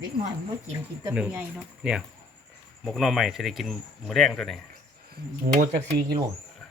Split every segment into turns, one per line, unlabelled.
เล็กน้อยมันบ่กินแต่ผู้ใหญ่เนาะ
เนี่ยหมกหน่อใหม่จะได้กินหมูแดงตัวไหน
หมูจัก4 กิโล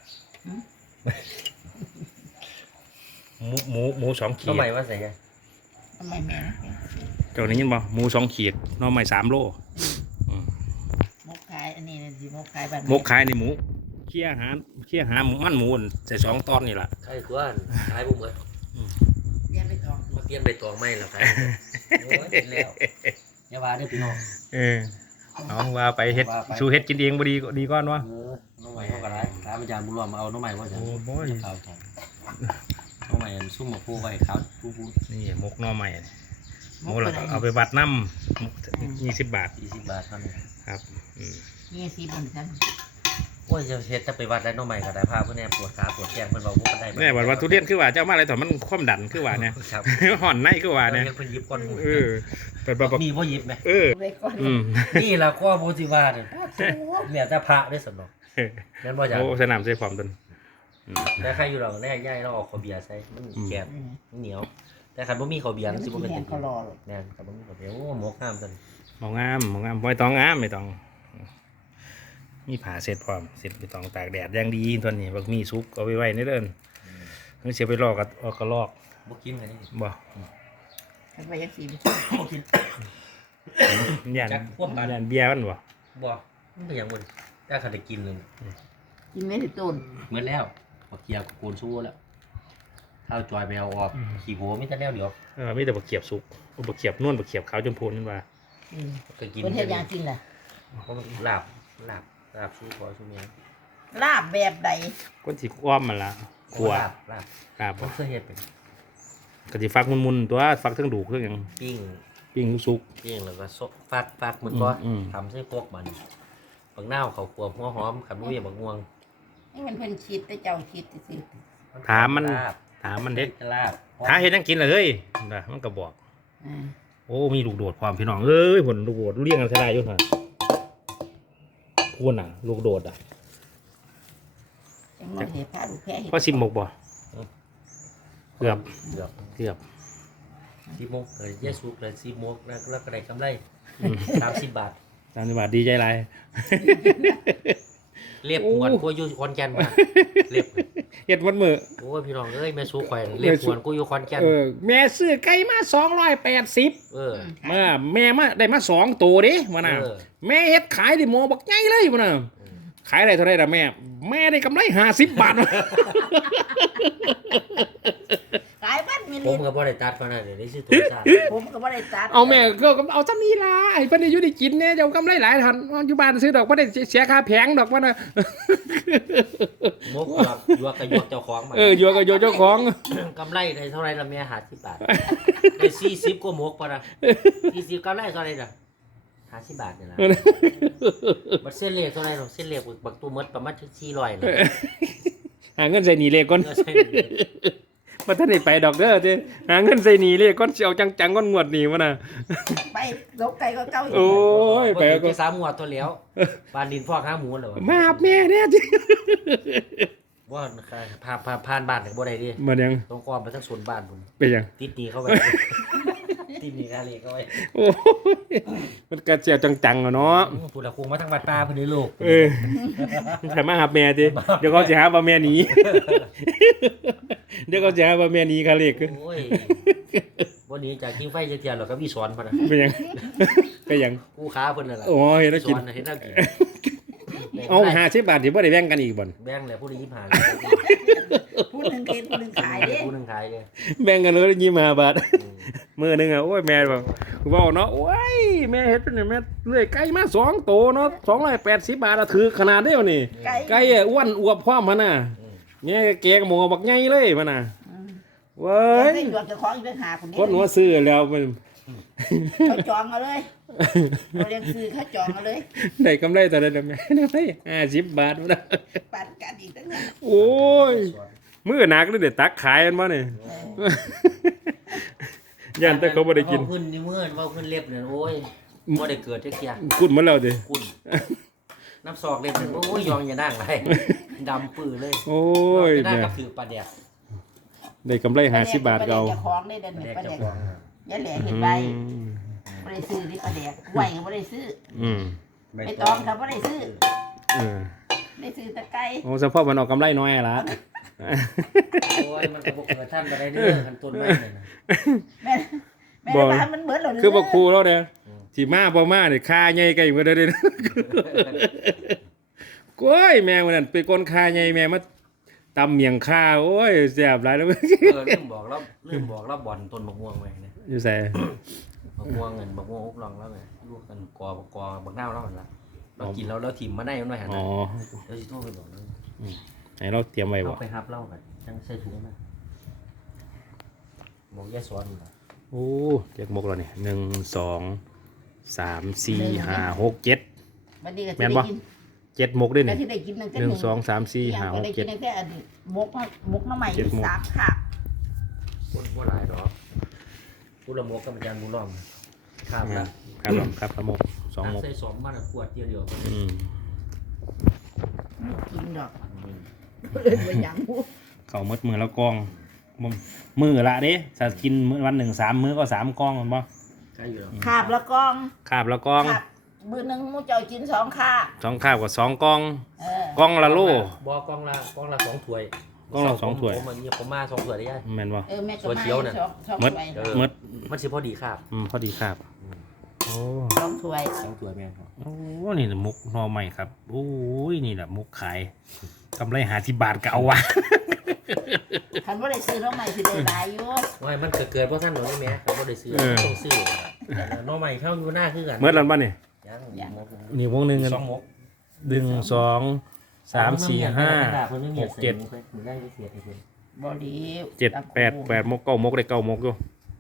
หมู2 ขีด
ทำไมว่าใส่ไง
ทำไมแม่นะ
เจ้านี้ยินบ่หมู2 ขีดหน่อใหม่3 โล
มกขายอันนี้สิมกขายบ้าน
หมกขายในหมูเคี่ยหามันหมูใส่2 ตอนนี่แหละ
ใช่ตัวขายบ่หมด
เรียนไปตอง
มาเปลี่ยนใบตองไม่หรอกครับโอ้ยเห็นแล้วอย่าว่าเด้อพี่น้อง
เอาว่าไปเฮ็ดชูเฮ็ดกินเองบ่ดีก่อนวะ
น้องใหม่เขาก็ได้ตามอาจารย์บุญรอมมาเอาน้องใหม่ว่าจะ
โอ้บ่ย
เอาจ้ะน้องใหม่ซุ่มมาพูไว้ครับพู
นี่หมกหน่อใหม่หมูแล้วก็เอาไปวัดน้ำ20 บาท
20 บาทเท่านั้น
ครับ
นี่สิบ่ซั่น
โอ้ยจะเฮ็ดจะไปวัดได้น้องใหม่ก็ได้พาเพิ่นแน่ปวดขาปวดแขนเพิ่นเว้าบ่ได้
แม่ว่าทุเรียนคือว่าเจ้ามาอะไรต่อมันความดันคือว่าเนี่ย
ครับ
ห่อนในคือว่าเนี่ย
เพิ่นหยิบก่อนหมู่
เป็นแบบ
มีบ่หยิบไหม
ไว้ก่อน
นี่ล่ะก็บ่สิว่าเนี่ยแม่แต่พระได้สนอกแม่นบ่จ้ะ
โอ้สนามใส่ความตน
แต่ใครอยู่ดอกแน่ย่ายเราเอาข้าวเบียร์ใส่มันแซ่บมันเหนียวแต่คันบ่มีข้าวเบียร์มันสิบ่เป็น
แม่
จัง
เขารอ
แม่นคันบ่มีข้าวเบียร์โอ้หมกงามจัง
หมองามไม่ต้องงามไม่ต้องมีผ่าเสร็จพร้อมเสร็จไม่ต้องตากแดดอย่างดีตัวนี้บักมีซุกเอาไว้ไว้ในเดินมันเสียไปลอกกับออกกระลอก
บ่กินกันนี่
บ่
คันไปยังสิ
บ่กิน
ยันเบียร์มันบ่
บ่มันเป็นหยังบ่แต่คันได้กินเลย
กินไม่ได้ต้น
เหมือนแล้วบักเกียร์โกนสู้แล้วข้าวจอยไปเอาออกขี้โหมีแต่แนวเดียว
มีแต่บักเขียบซุกบักเขียบนวลบักเขียบขาวจมพูนั่นว่า
ก็กิน
เพิ่นเฮ็ดหยังกินล่ะ
เพราะมันลาบสู้พอสู้เมีย
ลาบแบบใด
ก้นสีอ้อมมันละขว
ลาบ
ลาบ
มั
บ่
นเคยเฮ็ดเป็น
กะสิฟักมุนๆตัวฟักทั้งดูกทั้งหยัง
ปิ้ง
ซุก
แล้วก็ฟักเหมือนก็ทำใส่พวกมันบักนาวข้าวคั่วหัวหอมขันนุ่ยบักม่วง
นี่มันเพิ่นคิดแต่เจ้าคิดซื่อ
ถามมัน
ลาบ
เด็ด
ลาบ
ถ้าเฮ็ดจังกินล่ะเฮ้ยนะมันก็บอก โอ้มีลูกโดดความพี่น้องเอ้ยผลลูกโดดเลี้ยงกันใช่ได้ยุ่งเหรอพูดน่ะลูกโดดอ่ะ
จังว่าเฮ็ดพาลูกแพ้เฮ็ด
พ่อซิมหมกบ่เกือบ
10 โมงเลยเยสุกเลย10 โมงแล้วก็ได้กำไร30 บาท
30 บาทดีใจไร
เรียบหวนกูอยู่คอนแก่นมาเรียบ
เฮ็ดวันมื้อ
โอ้ยพี่น้องเอ้ยแม่สู้ข่อยเรียบหวนกูอยู่คอนแก่น
แม่ซื้อไก่มา280มาแม่มาได้มา2ตัวเด้ว่าน่ะแม่เฮ็ดขายดิหมอบักใหญ่เลยว่าน่ะขายได้เท่าไหร่ล่ะแม่ได้กำไร50 บาท
ขายบ้านมี
ผ
ลิ
ม
ตร
ก็บ่ได้ตัดมาน่ะเดี๋ยวได้ซื้อตัวซ่า
ผมก็บ่ได้ตัด
เอาแม่ก็เอาซ้ำนี้ล่ะให้เพิ่นได้อยู่ได้กินแน่เจ้ากำไรหลายทันอยู่บ้านซื้อดอกบ่ได้เสียค่าแผงดอกว่าน่ะ
มกกับยวกกับยวกเจ้าของมา
อยู่กับเจ้าของ
กำไรได้เท่าไหร่ละแม่50 บาทได้40กว่าหมกป่ะนะ40กำไรเท่าไหร่ล่ะ50 บาทนี่ล่ะบัดเส้นเลขเท่าไหร่หรอกเส้นเลขบักตัวหมดประมาณ400น่ะ
หาเงินใส่หนีเลขก่อน
ก็ใช่
บ่ทันได้ไปดอกเด้อเด้หาเงินใส่หนีเลขก่อนสิเอาจังๆก่อนงวดนี้ว่าน่ะ
ไปลกไก่ก็เก่าอยู่
โอ้ยไป
ไป
ก็
ก็3งวดตัวแล้วบ้านดินพ่อค้าหมูเหรอ
มาหาแม่แน่จิ
ว่าผ่านบ้านถึงบ่ได้ดิ
มันยัง
ต้องก่อนไปทั้งสวนบ้านพุ่น
เป็นยัง
ติดหนี้เข้าไปติดหนี้ค่าเลขเข้าไป
โอ้ยมันกระเจียวจังๆอะเนาะ
พุ่นละคงมาทั้งวัดป่าพุ่นนี่ลูก
ใครมาหาแม่ดิเดี๋ยวเขาจะหาว่าแม่หนีเดี๋ยวเขาจะหาว่าแม่หนีค่ะเลข
โอ้ยบ่หนี้จากกินไฟจะเทียนหรอกก็มีสอนพุ่นน่ะ
เป็นยังเป็นยัง
กูค้าเพิ่นนั่นล่ะ
โอ้ยเห็นแล้วกิน
สอนเห็นแล้วกิน
เอา50 บาทที่บ่ได้แบ่งกันอีกบ่น
แบ่งเลยผู้ละ25
ผู้หนึงกินผู้หนึงขายเด้
ผู้หนึงขายเด้
แบ่งกันเลย25 บาทมื้อนึงอ่ะโอ้ยแม่บอกเว้าเนาะโอ้ยแม่เฮ็ดเนี่ยแม่เลื่อยไก่มา2โตเนาะ280 บาทอะถือขนาดเด้อนี่ ไก่อ้วนอวบพร้อมหั่นน่ะแง่แกงหมูบักใหญ่เลยมันน่ะเว้
เฮ้
ย
ยดวงเจ้าของอีกต่างหาก
คนหัวซื้อแล้วมัน
เขาจองเอาเลยเขาเรียกซื้อเขาจองเอาเลย
ได้กำไรแต่ละเดือนได้50 บาทมันน่ะ
ปันกันอีกตั้งนั้น
โอ้ยมื้อหนักเลยเดี๋ยวตักขายมันบ่นี่ย่านแต่เขาบ่ได้กิน
เว้าขึ้นนี่มื้อเว้าขึ้นเล็บเนี่ยโอ้ยบ่ได้เกิดจักเที่ย
กุดหมดแล้วติ
คุณน้ำซอกเล็บเนี่ยโอ้ยยองอย่านั่งไรดำปื้อเลย
โอ้ย
จะนั่ง
แม่
กับถือปลาแดก
ได้กำไร50 บาทเก่า
เจ้าของได้เดิน
แดก
ประ
เจ้า
เด็ก
ของ
ยายแหล่เห็นใบบ่ได้ซื้อนี่ปลาแดกไหวก็บ่ได้ซื้อ
อืม
ไปตองก็บ่ได้ซื้อ
เออ
ได้ซื้อแตะไก่
โอ้เฉพาะมันออกกำไรน้อยละ
โอ้ยมันก็บ่เกิดท่านบ่ได้เด้อคันต้นไม้นี่นะ
แม่บ้านมันเบิดแล้ว
คือบ่ครูแล้วเนี่ยสิมาบ่มาเนี่ยค่าใหญ่ไกลเบิดเด้อโอ้ยแม่มันนั่นไปก้นค่าใหญ่แม่มาตำเมียงค่าโอ้ยแซ่บหลายแล้ว
ลืมบอกแล้วบ่อนต้นมะม่วงไว้นะ
อยู่ไส
มะม่วงเงินมะม่วงอุกลองแล้วไงลูกกันกอบักนาวแล้วหั่นล่ะเรากินแล้วถิ่มมาได้มันไว้หั่น
อ๋อ
เดี๋ยวสิโทรไปบอกเลย
ให้เราเตรียมไว้บ่
เอาไปรับเล่ากันจังใส่ถุงมาบอกแย่ซ้อนบ่
โอ้เจ็ดมกแล้วนี่1 2 3 4 5 6 7
บัดนี้ก็สิ
แม่น
ได้
บ่
กิน
7มกด้วย
ก็
นี่
สิได้กินตั้งแต่
1 2 3 4 5
ก็ได้
6
กินตั้งแต่อันมกน้ำใหม่
เจ็ดมุก
3ค่ะ
คนบ่หลายดอกผู้ละมกกับอาจารย์บุญล้อมครับ
7
นะ
ครับผมครับครับมก2มก
ใส่2มาขวดเดียว
อืม
ไม่กินดอกเอิ้นว่าหยังบ่
เข้าหมดมือแล้วกองมือละเด้ถ้ากินมื้อวัน1 3มื้อก็3กองแม่นบ่
ใช่อยู่แล้ว
คาบละกอง
คาบละกอง
คาบมื้อหนึงหมู่เจ้ากิน2คาบ
2คาบกับ2กอง
เออก
องละโล
บ่กองละ2ถ้วย
กองละ2ถ้วย
ผมมันเนี่ยผมมา2ถ้วยได้ยัง
แม่นบ่
เออแม่ก็
ตัว
มา
เขียวน่ะ
สอง
หมด
ถ้วย
เออ
หมด
มันสิพอดีครับ
พอดีครับโอ้
2ถ้วย
2ถ้วยแม่นครับ
โอ้นี่น่ะมุกหน่อใหม่ครับโอ้ยนี่แหละมุกขายกำไรหาที่บาทก็เอาวะ
คันบ่ได้ซื้อน้ำใหม่สิได้หลายอยู่
ว่ามันเกิดเพราะท่านหนูนี่แม่เขาบ่ได้ซื้อต้องซื้อแต่น้องใหม่เข้าอยู่หน้าคือกัน
เมื่อแล้วบ้านนี่
ยัง
นี่วงหนึ่งกัน
2มก
1 2 3 4 5 6 7
มันได้เสียให้เพิ่น
บ่ดี
7 8 8มก9มกได้9มกอยู่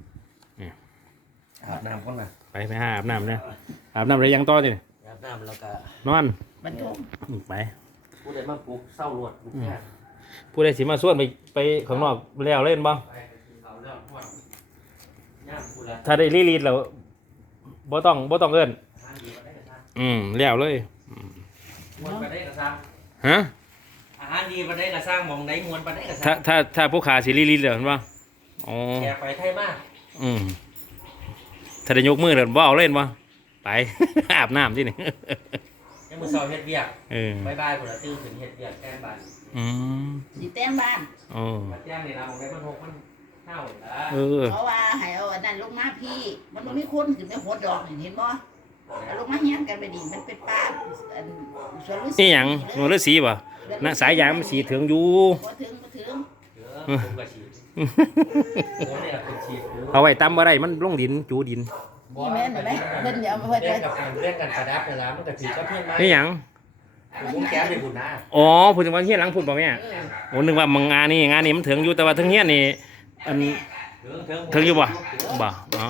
อาบน้ำก่อนนะ
ไปหาอาบน้ำนะอาบน้ำอะไรยังต่อนี่
อาบน้ำแล้วก็
นอน
บรรทุก
ไป
ผู้ใดมาปลุกเศร้าลวดปลุกแค่
ผู้ใดสิมาส่วนไปข้างนอกแล้วเล่นบ้าง
ไปกินข้าวแล้วทอดย่างผู้ละ
ถ้าได้รีดแล้วบ่ต้องเอิ้น
อาหารดีมาได้กระซัง
แล้วเลย
มวนไปได้กระซัง
ฮะ
อาหารดีมาได้กระซังมองไหนมวนไปได้กระซัง
ถ้าผู้ขาสิรีดแล้วเห็นบ่อ๋อ
แกไปไทยมาก
ถ้าได้ยกมือแล้วบ่เอาเล่นบ่ไป อาบน้ำที่นี่
ยังมือเศร้าเฮ็ดเวียก
บ
บายๆผู้ละตื่นขึ้นเฮ็ดเวียกแกงบ้าน
สิแต่งบ้าน
มาแจ้งนี่นะมองไหนมัน6มันเท่าละ
เพราะว่าให้เอาอันนั้นลงมาพี่ มันบ่มีคนขึ้นไปโหดดอกนี่เห็นบ่เอาลงมาเฮียนกันไปดิมันเป็นป่าอันสวนฤาษี
นี่หยังหนูฤาษีบ่น่ะสายยางมันสีถึงอยู่
บ่ถึง
ผมก็ฉีดผมเนี่ยเป็นฉีด
เอาไว้ตำบ่ได้มันลงดินจูดิน
นี่แม่นเห็นไหมเพิ่นอย่าเอาไว้
เล่
ไว้
นกับเล่นกันประดับเวลามันก็ถือก็เพื่อนมา
นี่หยัง
ผมแก้มในบุญนะ
อ๋อพูดถึงว่าเฮียนหลังพูดบ่แม่โอ้นึกว่ามึงงานนี่มันถึงอยู่แต่ว่าถึงเฮียนนี่อันถึงอยู่บ่อ๋อ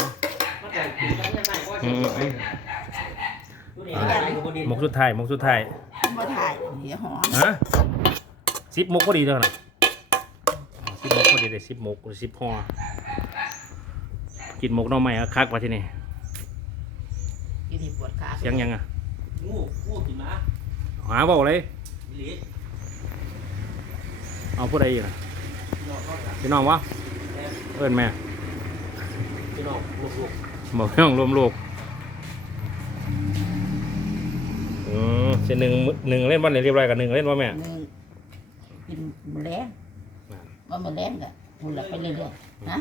มกสุดท้าย
บ่ถ่ายเดี๋ยวหอม
ฮะ10มกพอดีเด้อน่ะ10มกพอดีได้10มกหรือ10ห่อกินมกหน่อไม้คักว่าที่นี่
กินนี่ปวดขา
เสียงยังอ่ะ
งูกินนะ
หาเว้าเลย
ลิ
เอาผู้ใดอีกน่ะพี่น้องวะเอิ้นแม่
พี่น้องลูก
บอกพี่น้องรวมลูกเส้นหนึ่งเล่นบอลเรียบร้อยกับ1เล่นบ่แม่
กินแมลงว่าแมลงก็พุ่นละไปเรื่อยๆฮะ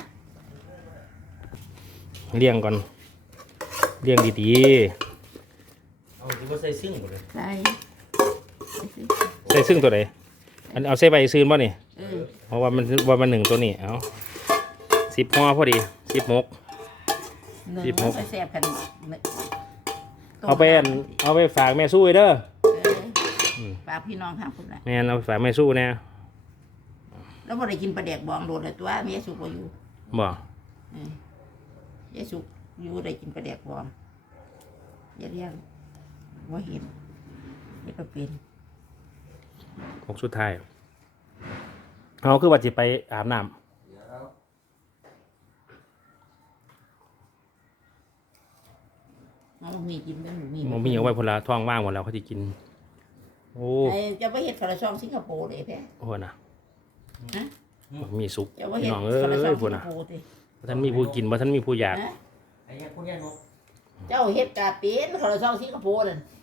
เลี้ยงก่อนเลี้ยงดี
เอาที่ว่าใส่ซึ่งหมดเลย
ใส่
ๆใส่ซึ่งตัวไหนอันเอาใส่ใบซื้อบ่นี่
เออ
เพราะว่ามัน1ตัวนี้เอา10ห่อพอดี10มก
เนื้อ
16
ไปแซ่บกัน
เอาไปฝากแม่สู้เด้อ
ฝากพี่น้องทางพุ่นละ
แม่นเอาไปฝากแม่สู้แน่
แล้วบ่ได้กินปลาแดกบองโดดเลยตัวเมียสุกบ่อยู่
บ่
ยายสุกอยู่ได้กินปลาแดกบองอย่าเรียกว่าเห็นนี่ก็เป็น
มกสุดท้ายเอาคือว่าสิไปอาบน้ำ
มันมีกินมันมี
มันมีเอาไว้พนละท้องว่างหมดแล้วเขาจะกินโอ้
จะไปเฮ็ดฝรั่งช่องสิงคโปร์เลยแพ้
โหนะ
ฮะ
มีสุก
จะไป
พี่
เฮ็ด
น้อง
ฝรั่งช่อง
พ
สิ
วก
งค
นะ
โปร์ติ
ท่านมีผู้กินบ่ท่านมีผู้อยาก
ฮะ
ไอ้เนี่ยคุณย่านก
เจ้าเฮ็ดกาเป็นเขาเราเช่าสิงคโปร์นั่น